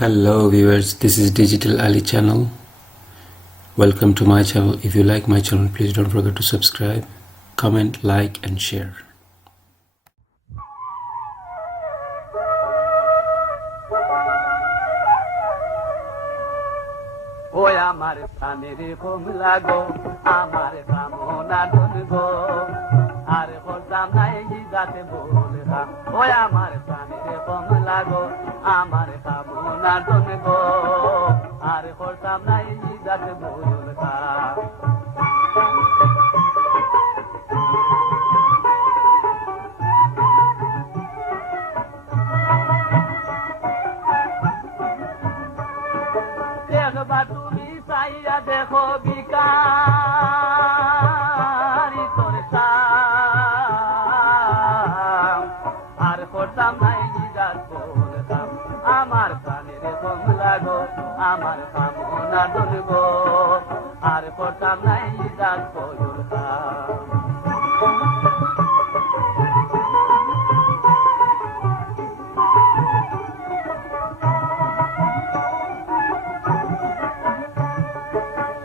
Hello viewers, this is Digital Ali channel. Welcome to my channel. If you like my channel, please don't forget to subscribe, comment, like and share. ওই আমার প্রাণের কমলা গো, আমার কামনা ধন গো, আর করতাম নাই যাতে বলতাম। ওই আমার প্রাণের কমলা গো, আমার কামনা ধন গো, আর করতাম নাই যাতে বলতাম। দেখবা তুমি চাইয়া দেখো বিকারি তোর আর করতাম নাই জিজাত বলতাম। আমার প্রাণের কমলা গো, আমার কামনা ধন গো, আর করতাম নাই জিজাত বলতাম।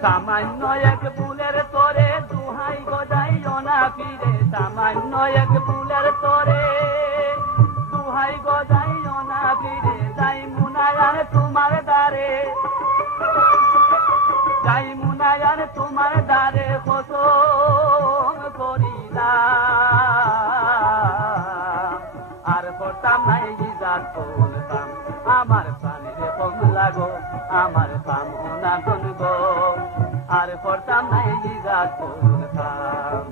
সামান্য এক ফুলের তোরে দুহাই গজাইও না ফিরে, সামান্য এক ফুলের তোরে দুহাই গজাইও না ফিরে, যাই মুনায়ার তোমার দ্বারে, যাই মুনায়ার তোমার দ্বারে কসম করিলাম, আর করতাম নাই জিজাত বলতাম। আমার প্রাণের কমলা গো, আমার কামনা ধন গো, আর করতাম নাই জিজাত বলতাম।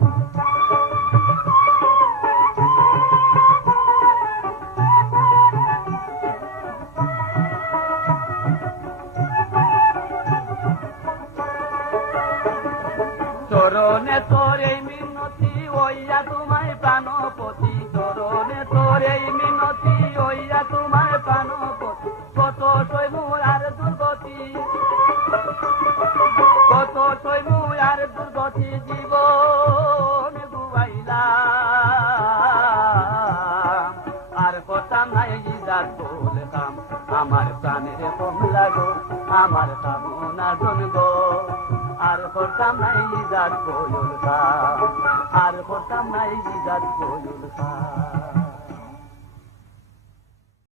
চরণে তোর এই মিনতি ওইয়া তোমায় প্রাণপতি, চরণে তোর এই মিনতি ওইয়া তোমায় প্রাণপতি, কত সৈমুর আর দুর্গতি, কত সৈমুর আর দুর্গতি জীবন গুয়াইলাম, আর করতাম নাই জিজাত বলতাম। আমার প্রাণের কমলা গো, আমার কামনা ধন গো, আর করতাম নাই জিজাত বলতাম, আর করতাম নাই জিজাত বলতাম।